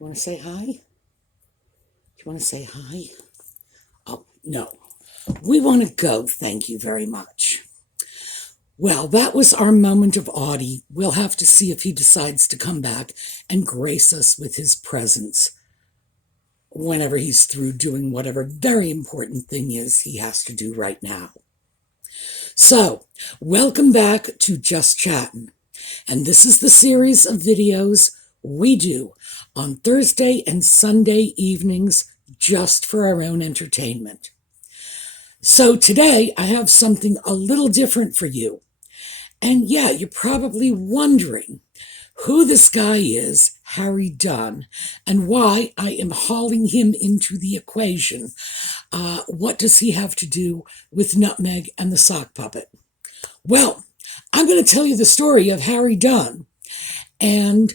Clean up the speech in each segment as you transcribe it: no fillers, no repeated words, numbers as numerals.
You want to say hi? Do you want to say hi? Oh, no. We want to go, thank you very much. Well, that was our moment of Audie. We'll have to see if he decides to come back and grace us with his presence whenever he's through doing whatever very important thing is he has to do right now. So, welcome back to Just Chattin'. And this is the series of videos we do on Thursday and Sunday evenings just for our own entertainment. So today I have something a little different for you. And yeah, you're probably wondering who this guy is, Harry Dunn, and why I am hauling him into the equation. What does he have to do with Nutmeg and the sock puppet? Well, I'm going to tell you the story of Harry Dunn, and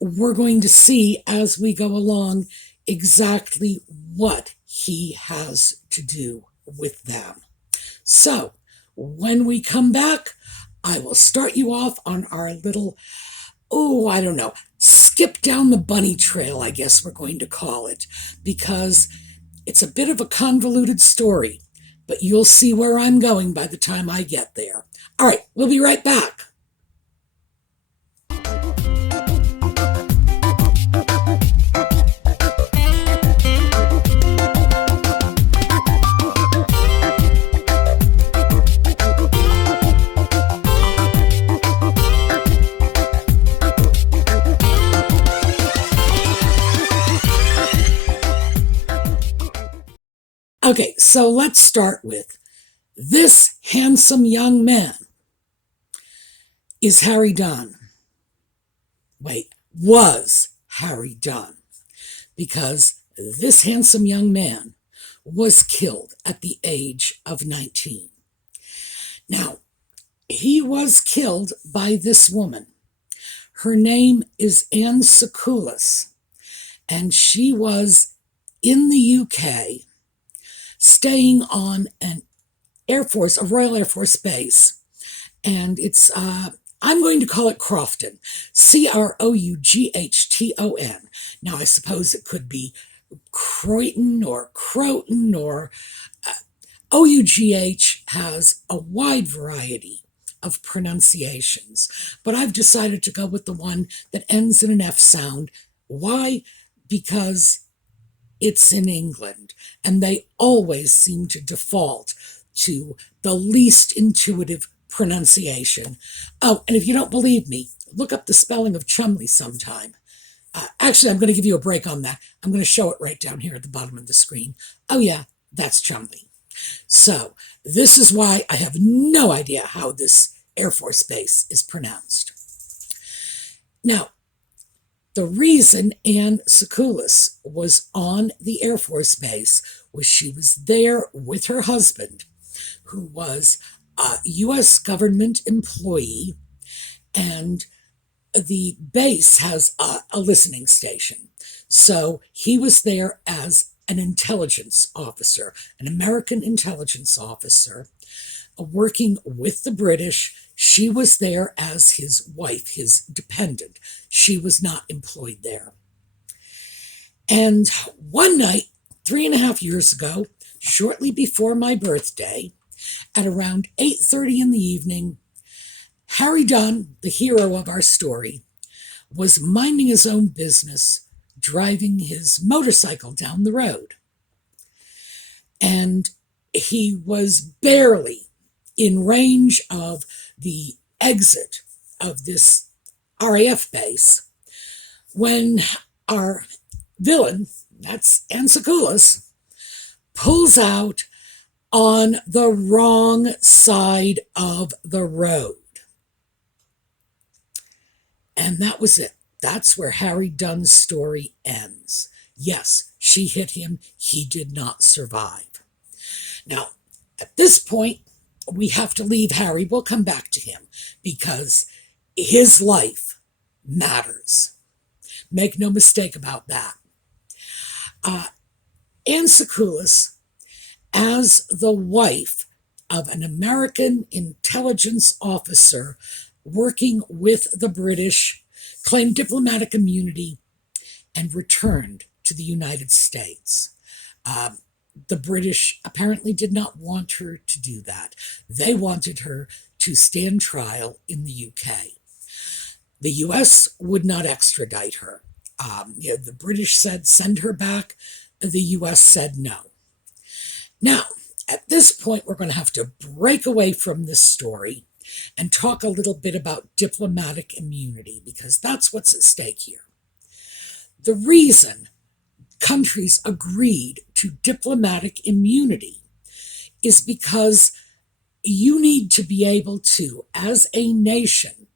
we're going to see as we go along exactly what he has to do with them. So, when we come back, I will start you off on our little, skip down the bunny trail, I guess we're going to call it, because it's a bit of a convoluted story, but you'll see where I'm going by the time I get there. All right, we'll be right back. Okay, so let's start with this handsome young man is Harry Dunn. Was Harry Dunn, because this handsome young man was killed at the age of 19. Now, he was killed by this woman. Her name is Anne Sekulis, and she was in the UK staying on a Royal Air Force base, and it's, I'm going to call it Crofton, Croughton. Now, I suppose it could be Croydon or Croton or OUGH has a wide variety of pronunciations, but I've decided to go with the one that ends in an F sound. Why? Because it's in England, and they always seem to default to the least intuitive pronunciation. Oh, and if you don't believe me, look up the spelling of Chumley sometime. Actually, I'm going to give you a break on that. I'm going to show it right down here at the bottom of the screen. Oh yeah, that's Chumley. So this is why I have no idea how this Air Force base is pronounced. Now, the reason Anne Sekulis was on the Air Force base was she was there with her husband, who was a U.S. government employee, and the base has a listening station. So he was there as an intelligence officer, an American intelligence officer, working with the British. She was there as his wife, his dependent. She was not employed there. And one night, 3.5 years ago, shortly before my birthday, at around 8:30 in the evening, Harry Dunn, the hero of our story, was minding his own business, driving his motorcycle down the road. And he was barely in range of the exit of this RAF base when our villain, that's Anne Sekulis, pulls out on the wrong side of the road. And that was it. That's where Harry Dunn's story ends. Yes, she hit him. He did not survive. Now, at this point, we have to leave Harry. We'll come back to him because his life matters. Make no mistake about that. Anne Sekulis, as the wife of an American intelligence officer working with the British, claimed diplomatic immunity and returned to the United States. The British apparently did not want her to do that. They wanted her to stand trial in the UK. The US would not extradite her. The British said, send her back. The US said no. Now, at this point, we're going to have to break away from this story and talk a little bit about diplomatic immunity, because that's what's at stake here. The reason countries agreed to diplomatic immunity is because you need to be able to, as a nation,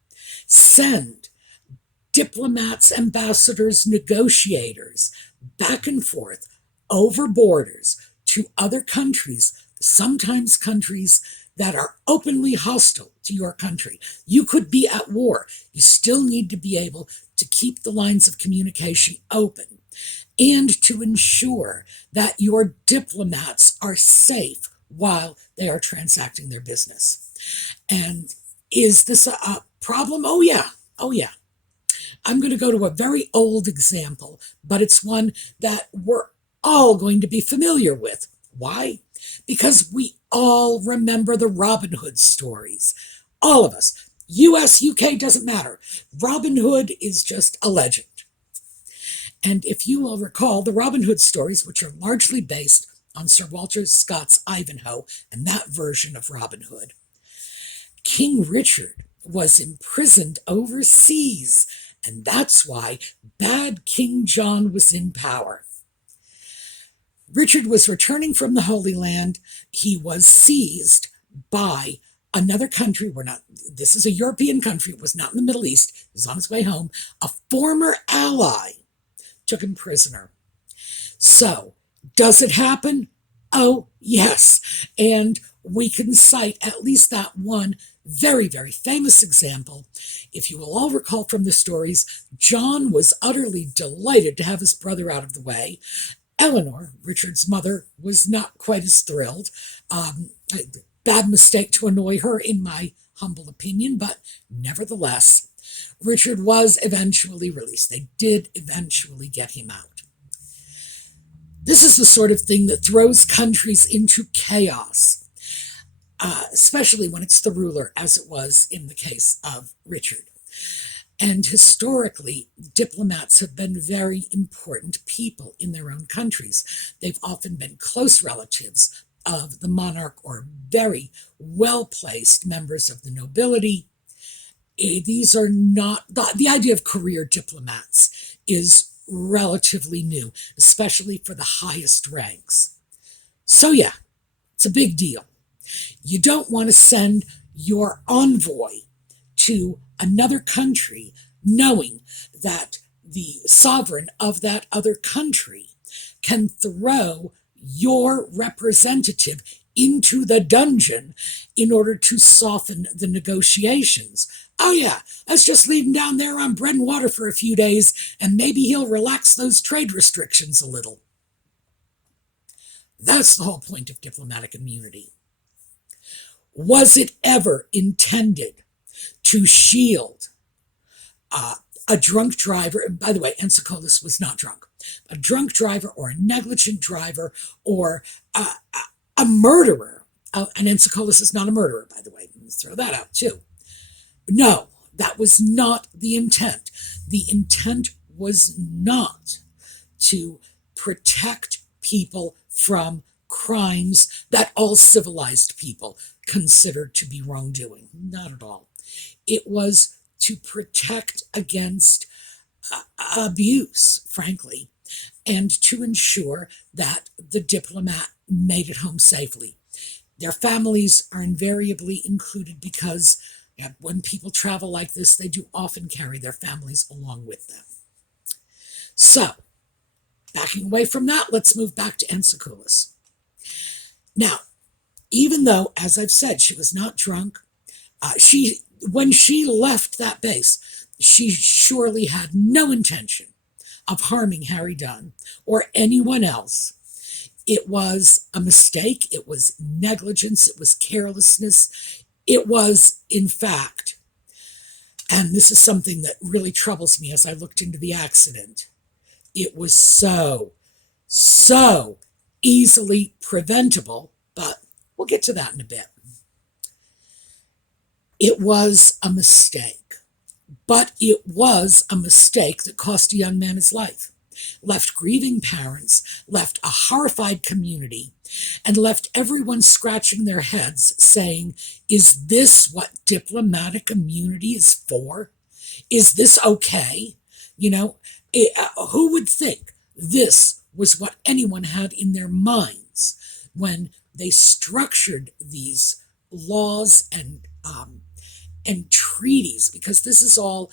send diplomats, ambassadors, negotiators back and forth over borders to other countries, sometimes countries that are openly hostile to your country. You could be at war. You still need to be able to keep the lines of communication open and to ensure that your diplomats are safe while they are transacting their business. And is this a problem? Oh, yeah. Oh, yeah. I'm going to go to a very old example, but it's one that we're all going to be familiar with. Why? Because we all remember the Robin Hood stories. All of us. US, UK, doesn't matter. Robin Hood is just a legend. And if you will recall, the Robin Hood stories, which are largely based on Sir Walter Scott's Ivanhoe and that version of Robin Hood, King Richard was imprisoned overseas, and that's why bad King John was in power. Richard was returning from the Holy Land. He was seized by another country. This is a European country. It was not in the Middle East. He was on his way home. A former ally took him prisoner. So, does it happen? Oh, yes. And we can cite at least that one very, very famous example. If you will all recall from the stories, John was utterly delighted to have his brother out of the way. Eleanor, Richard's mother, was not quite as thrilled. Bad mistake to annoy her, in my humble opinion, but nevertheless, Richard was eventually released. They did eventually get him out. This is the sort of thing that throws countries into chaos, especially when it's the ruler, as it was in the case of Richard. And historically, diplomats have been very important people in their own countries. They've often been close relatives of the monarch or very well-placed members of the nobility. These are not, the idea of career diplomats is relatively new, especially for the highest ranks. So yeah, it's a big deal. You don't want to send your envoy to another country knowing that the sovereign of that other country can throw your representative into the dungeon in order to soften the negotiations. Oh yeah, let's just leave him down there on bread and water for a few days, and maybe he'll relax those trade restrictions a little. That's the whole point of diplomatic immunity. Was it ever intended to shield a drunk driver? And by the way, Encecolis was not drunk. A drunk driver or a negligent driver or a murderer. And Encecolis is not a murderer, by the way. Let's throw that out too. No, that was not the intent. The intent was not to protect people from crimes that all civilized people consider to be wrongdoing. Not at all. It was to protect against abuse, frankly, and to ensure that the diplomat made it home safely. Their families are invariably included because when people travel like this, they do often carry their families along with them. So, backing away from that, let's move back to Encecolis. Now, even though, as I've said, she was not drunk, when she left that base, she surely had no intention of harming Harry Dunn or anyone else. It was a mistake. It was negligence. It was carelessness. It was, in fact, and this is something that really troubles me as I looked into the accident, It was so easily preventable, but we'll get to that in a bit. It was a mistake, but it was a mistake that cost a young man his life, left grieving parents, left a horrified community, and left everyone scratching their heads saying, is this what diplomatic immunity is for? Is this okay? You know, who would think this was what anyone had in their minds when they structured these laws and treaties? Because this is all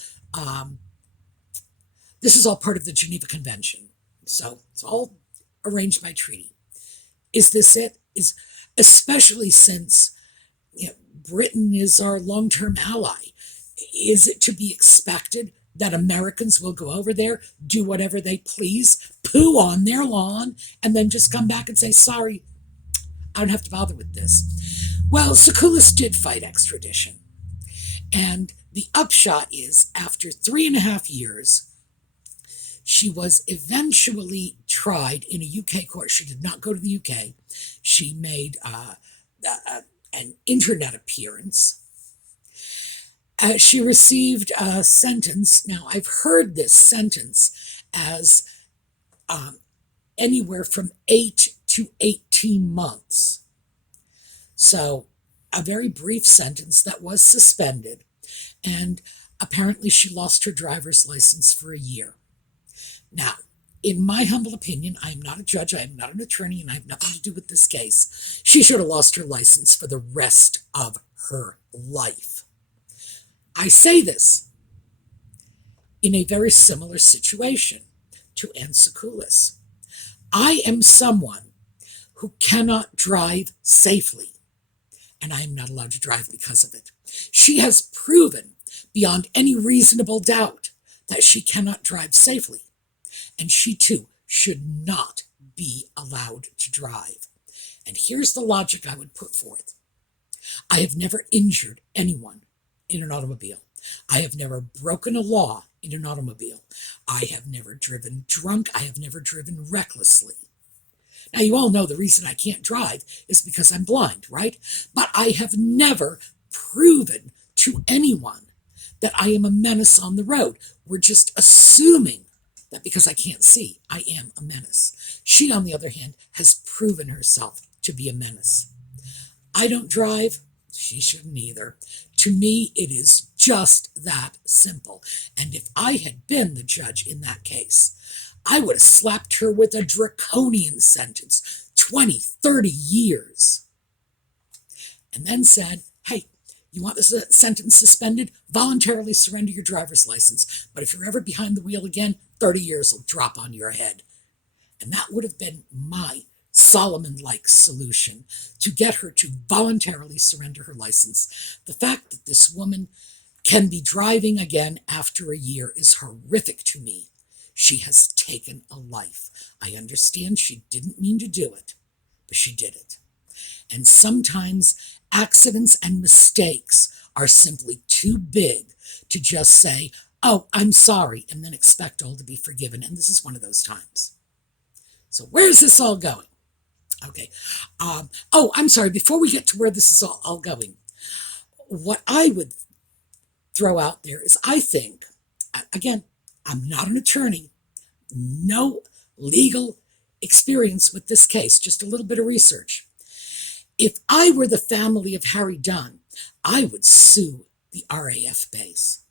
part of the Geneva Convention, so it's all arranged by treaty. Is this it? Is especially since Britain is our long-term ally? Is it to be expected that Americans will go over there, do whatever they please, poo on their lawn, and then just come back and say, sorry, I don't have to bother with this? Well, Secoulis did fight extradition. And the upshot is, after 3.5 years, she was eventually tried in a UK court. She did not go to the UK. She made an internet appearance. She received a sentence. Now, I've heard this sentence as anywhere from 8 to 18 months. So, a very brief sentence that was suspended. And apparently she lost her driver's license for a year. Now, in my humble opinion, I am not a judge, I am not an attorney, and I have nothing to do with this case. She should have lost her license for the rest of her life. I say this in a very similar situation to Anne Secoulis. I am someone who cannot drive safely, and I am not allowed to drive because of it. She has proven beyond any reasonable doubt that she cannot drive safely, and she too should not be allowed to drive. And here's the logic I would put forth. I have never injured anyone in an automobile. I have never broken a law in an automobile. I have never driven drunk. I have never driven recklessly. Now, you all know the reason I can't drive is because I'm blind, right? But I have never proven to anyone that I am a menace on the road. We're just assuming that because I can't see, I am a menace. She, on the other hand, has proven herself to be a menace. I don't drive. She shouldn't either. To me, it is just that simple. And if I had been the judge in that case, I would have slapped her with a draconian sentence, 20, 30 years. And then said, hey, you want this sentence suspended? Voluntarily surrender your driver's license. But if you're ever behind the wheel again, 30 years will drop on your head. And that would have been my Solomon-like solution to get her to voluntarily surrender her license. The fact that this woman can be driving again after a year is horrific to me. She has taken a life. I understand she didn't mean to do it, but she did it. And sometimes accidents and mistakes are simply too big to just say, oh, I'm sorry, and then expect all to be forgiven. And this is one of those times. So where's this all going? Okay. I'm sorry. Before we get to where this is all going, what I would throw out there is I think, again, I'm not an attorney, no legal experience with this case, just a little bit of research. If I were the family of Harry Dunn, I would sue the RAF base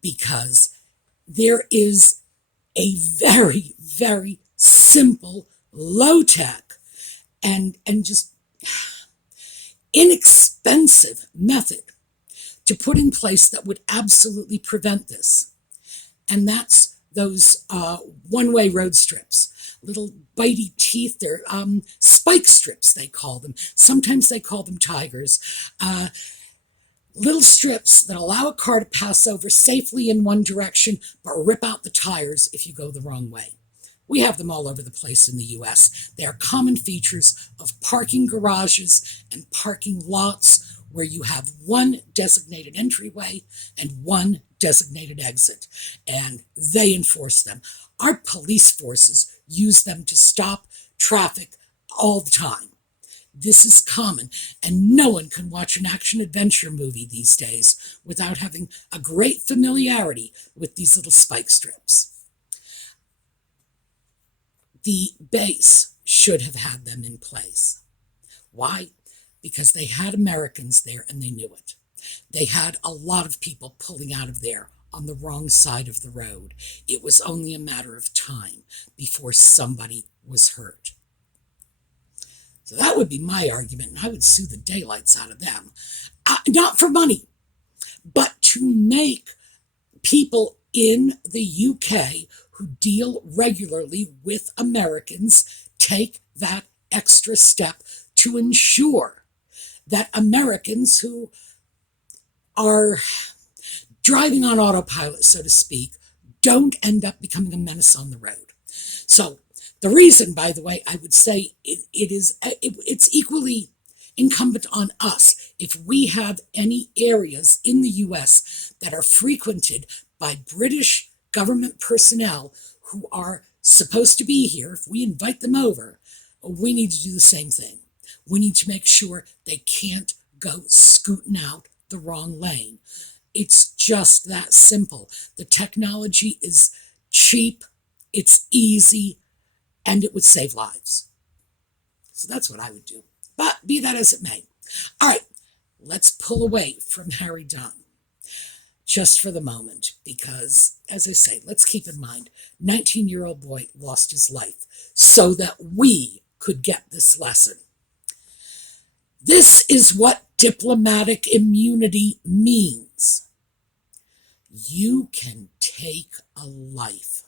because there is a very, very simple, low-tech, and just inexpensive method to put in place that would absolutely prevent this. And that's those one-way road strips, little bitey teeth. They're spike strips, they call them. Sometimes they call them tigers. Little strips that allow a car to pass over safely in one direction, but rip out the tires if you go the wrong way. We have them all over the place in the U.S. They are common features of parking garages and parking lots where you have one designated entryway and one designated exit, and they enforce them. Our police forces use them to stop traffic all the time. This is common, and no one can watch an action-adventure movie these days without having a great familiarity with these little spike strips. The base should have had them in place. Why? Because they had Americans there and they knew it. They had a lot of people pulling out of there on the wrong side of the road. It was only a matter of time before somebody was hurt. So that would be my argument, and I would sue the daylights out of them. Not for money, but to make people in the UK who deal regularly with Americans take that extra step to ensure that Americans who are driving on autopilot, so to speak, don't end up becoming a menace on the road. So the reason, by the way, I would say it's equally incumbent on us if we have any areas in the U.S. that are frequented by British government personnel who are supposed to be here. If we invite them over, we need to do the same thing. We need to make sure they can't go scooting out the wrong lane. It's just that simple. The technology is cheap, it's easy, and it would save lives. So that's what I would do. But be that as it may. All right, let's pull away from Harry Dunn just for the moment, because, as I say, let's keep in mind, 19-year-old boy lost his life so that we could get this lesson. This is what diplomatic immunity means. You can take a life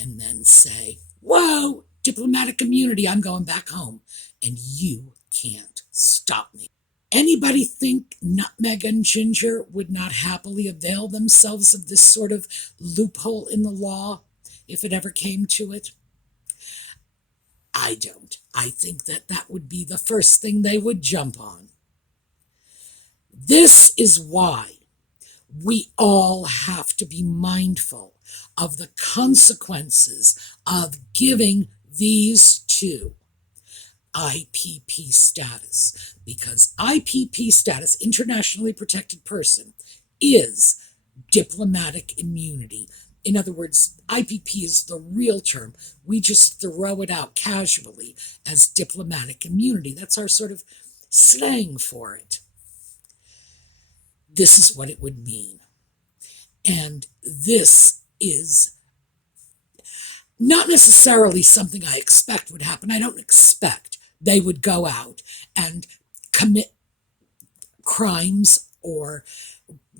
and then say, whoa, diplomatic immunity, I'm going back home, and you can't stop me. Anybody think Nutmeg and Ginger would not happily avail themselves of this sort of loophole in the law if it ever came to it? I don't. I think that would be the first thing they would jump on. This is why we all have to be mindful of the consequences of giving these two IPP status, because IPP status, internationally protected person, is diplomatic immunity. In other words, IPP is the real term. We just throw it out casually as diplomatic immunity. That's our sort of slang for it. This is what it would mean. And this is not necessarily something I expect would happen. I don't expect they would go out and commit crimes or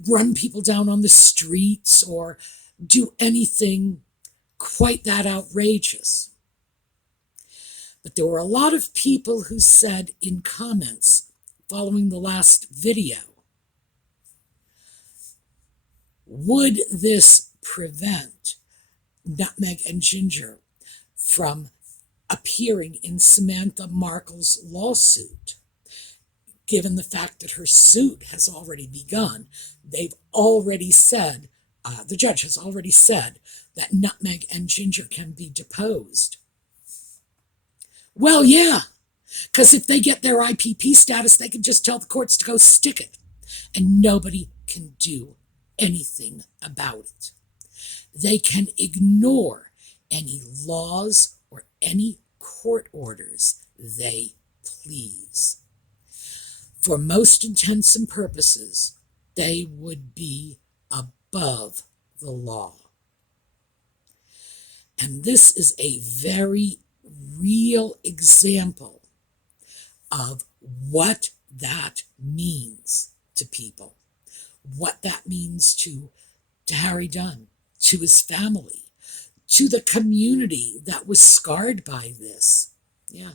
run people down on the streets or do anything quite that outrageous. But there were a lot of people who said in comments following the last video, would this prevent Nutmeg and Ginger from appearing in Samantha Markle's lawsuit? Given the fact that her suit has already begun, they've already said, the judge has already said that Nutmeg and Ginger can be deposed. Well, yeah, because if they get their IPP status, they can just tell the courts to go stick it, and nobody can do anything about it. They can ignore any laws or any court orders they please. For most intents and purposes, they would be above the law. And this is a very real example of what that means to people, what that means to Harry Dunn, to his family, to the community that was scarred by this. Yeah.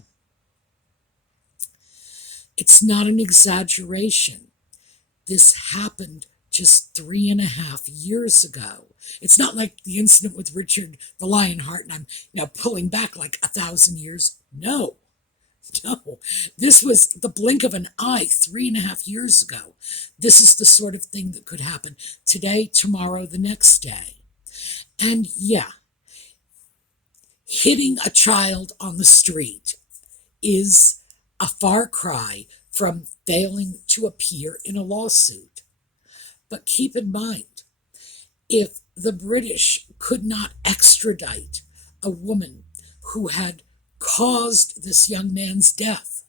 It's not an exaggeration. This happened just 3.5 years ago. It's not like the incident with Richard the Lionheart, and I'm pulling back like 1,000 years. No, No, this was the blink of an eye 3.5 years ago. This is the sort of thing that could happen today, tomorrow, the next day. And yeah, hitting a child on the street is a far cry from failing to appear in a lawsuit. But keep in mind, if the British could not extradite a woman who had caused this young man's death,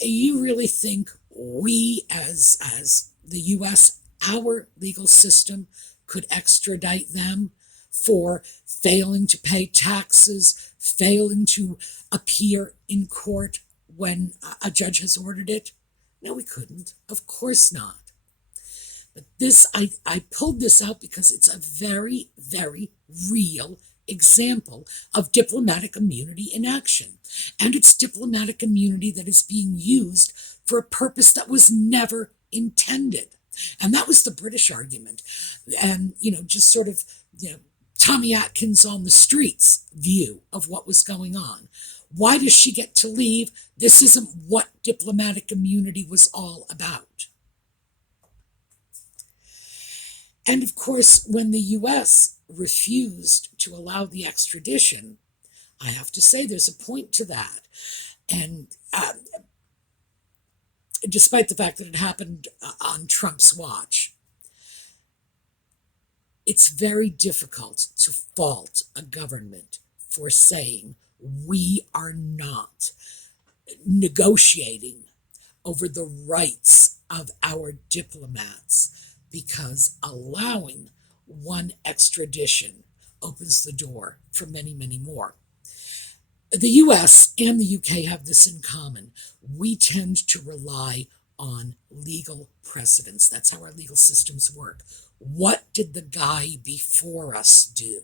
you really think we as the US, our legal system, could extradite them for failing to pay taxes, failing to appear in court when a judge has ordered it? No, we couldn't. Of course not. But this, I pulled this out because it's a very, very real example of diplomatic immunity in action. And it's diplomatic immunity that is being used for a purpose that was never intended. And that was the British argument. And, just sort of, Tommy Atkins on the streets view of what was going on. Why does she get to leave? This isn't what diplomatic immunity was all about. And of course, when the US refused to allow the extradition, I have to say there's a point to that. And despite the fact that it happened on Trump's watch, it's very difficult to fault a government for saying we are not negotiating over the rights of our diplomats, because allowing one extradition opens the door for many, many more. The US and the UK have this in common. We tend to rely on legal precedents. That's how our legal systems work. What did the guy before us do?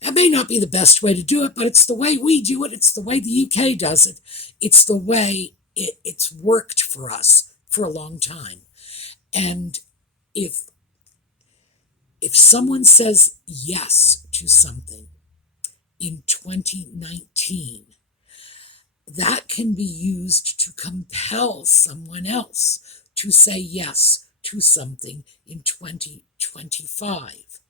That may not be the best way to do it, but it's the way we do it. It's the way the UK does it. It's the way it's worked for us for a long time. And if someone says yes to something in 2019, that can be used to compel someone else to say yes to something in 2025.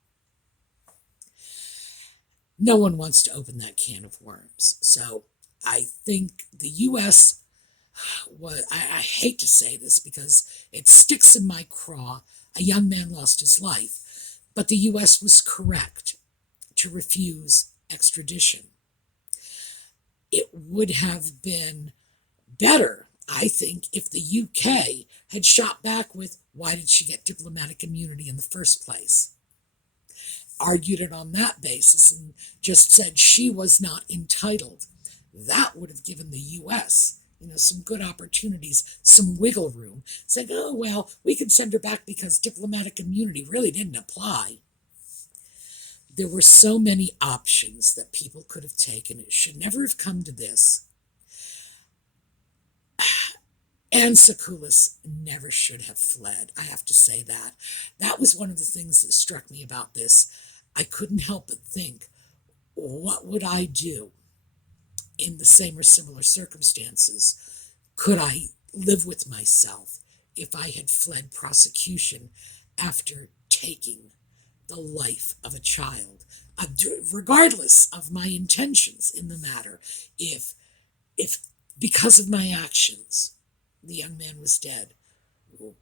No one wants to open that can of worms. So I think the US, I hate to say this because it sticks in my craw, a young man lost his life, but the US was correct to refuse extradition. It would have been better, I think, if the UK had shot back with, why did she get diplomatic immunity in the first place? Argued it on that basis and just said she was not entitled. That would have given the US, some good opportunities, some wiggle room, saying, oh, well, we can send her back because diplomatic immunity really didn't apply. There were so many options that people could have taken. It should never have come to this. And Secoulis never should have fled. I have to say that. That was one of the things that struck me about this. I couldn't help but think, what would I do in the same or similar circumstances? Could I live with myself if I had fled prosecution after taking the life of a child, regardless of my intentions in the matter? If because of my actions, the young man was dead,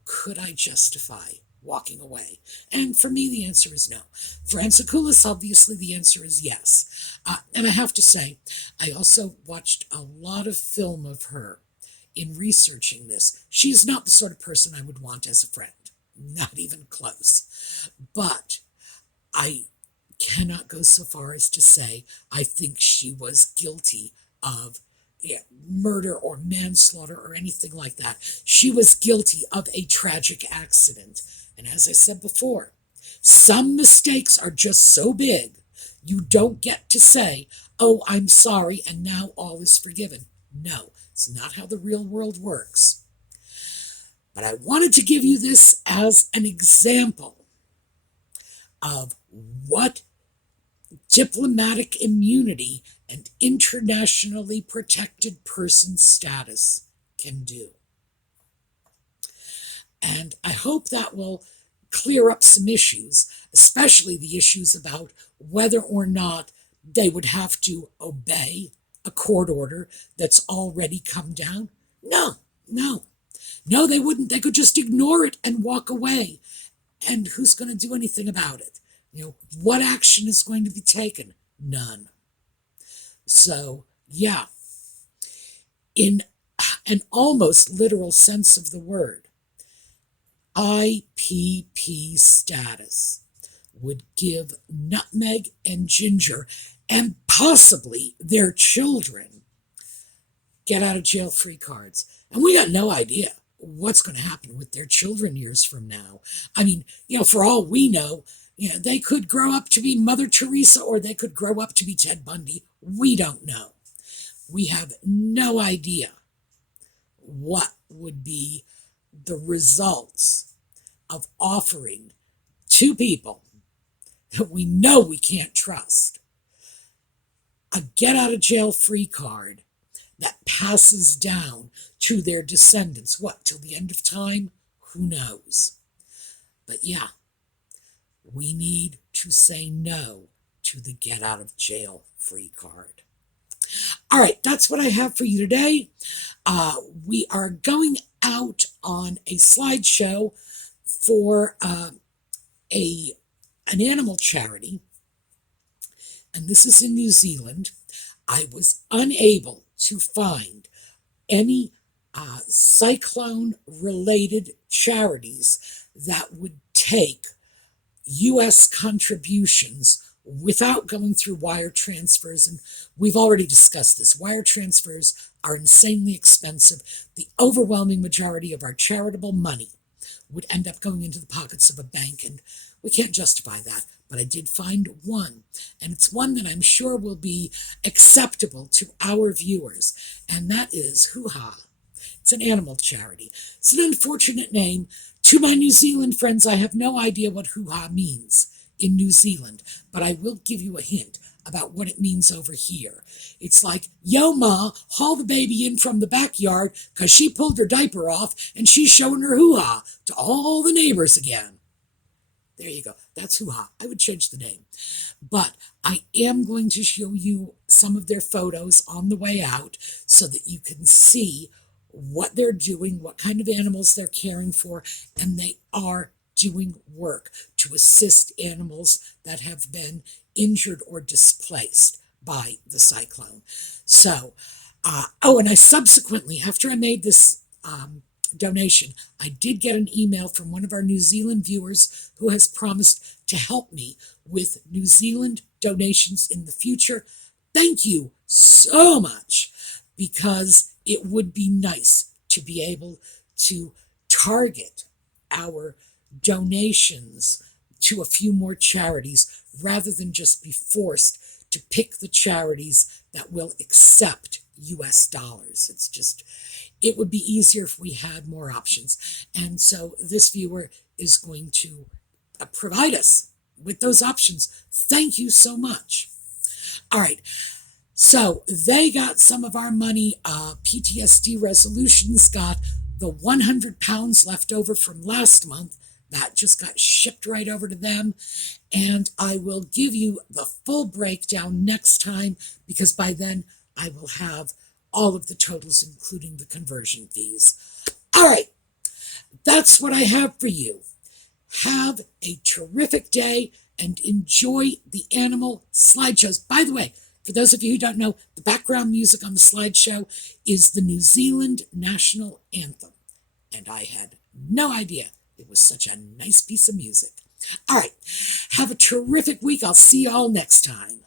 could I justify walking away? And for me, the answer is no. For Anne Secoulis, obviously, the answer is yes. And I have to say, I also watched a lot of film of her in researching this. She's not the sort of person I would want as a friend, not even close. But I cannot go so far as to say I think she was guilty of murder or manslaughter or anything like that. She was guilty of a tragic accident. And as I said before, some mistakes are just so big, you don't get to say, oh, I'm sorry, and now all is forgiven. No, it's not how the real world works. But I wanted to give you this as an example of what diplomatic immunity and internationally protected person status can do. And I hope that will clear up some issues, especially the issues about whether or not they would have to obey a court order that's already come down. No, they wouldn't. They could just ignore it and walk away. And who's going to do anything about it? What action is going to be taken? None. So, yeah, in an almost literal sense of the word, IPP status would give Nutmeg and Ginger, and possibly their children, get out of jail free cards. And we got no idea what's going to happen with their children years from now. I mean, for all we know, they could grow up to be Mother Teresa, or they could grow up to be Ted Bundy. We don't know. We have no idea what would be the results of offering two people that we know we can't trust a get out of jail free card that passes down to their descendants. What, till the end of time? Who knows? But yeah, we need to say no to the get out of jail free card. All right, that's what I have for you today. We are going out on a slideshow for an animal charity, and this is in New Zealand. I was unable to find any cyclone-related charities that would take U.S. contributions without going through wire transfers. And we've already discussed this. Wire transfers are insanely expensive. The overwhelming majority of our charitable money would end up going into the pockets of a bank, and we can't justify that. But I did find one, and it's one that I'm sure will be acceptable to our viewers, and that is Hoo-Ha. It's an animal charity. It's an unfortunate name. To my New Zealand friends, I have no idea what Hoo-Ha means in New Zealand, but I will give you a hint about what it means over here. It's like, yo ma, haul the baby in from the backyard because she pulled her diaper off and she's showing her hoo-ha to all the neighbors again. There you go. That's Hoo-Ha. I would change the name. But I am going to show you some of their photos on the way out so that you can see what they're doing, what kind of animals they're caring for, and they are doing work to assist animals that have been injured or displaced by the cyclone. So, and I subsequently, after I made this donation, I did get an email from one of our New Zealand viewers who has promised to help me with New Zealand donations in the future. Thank you so much, because it would be nice to be able to target our donations to a few more charities rather than just be forced to pick the charities that will accept US dollars. It would be easier if we had more options. And so this viewer is going to provide us with those options. Thank you so much. All right. So they got some of our money. PTSD Resolutions got the 100 pounds left over from last month. That just got shipped right over to them. And I will give you the full breakdown next time, because by then I will have all of the totals, including the conversion fees. All right, that's what I have for you. Have a terrific day and enjoy the animal slideshows. By the way, for those of you who don't know, the background music on the slideshow is the New Zealand National Anthem. And I had no idea it was such a nice piece of music. All right, have a terrific week. I'll see you all next time.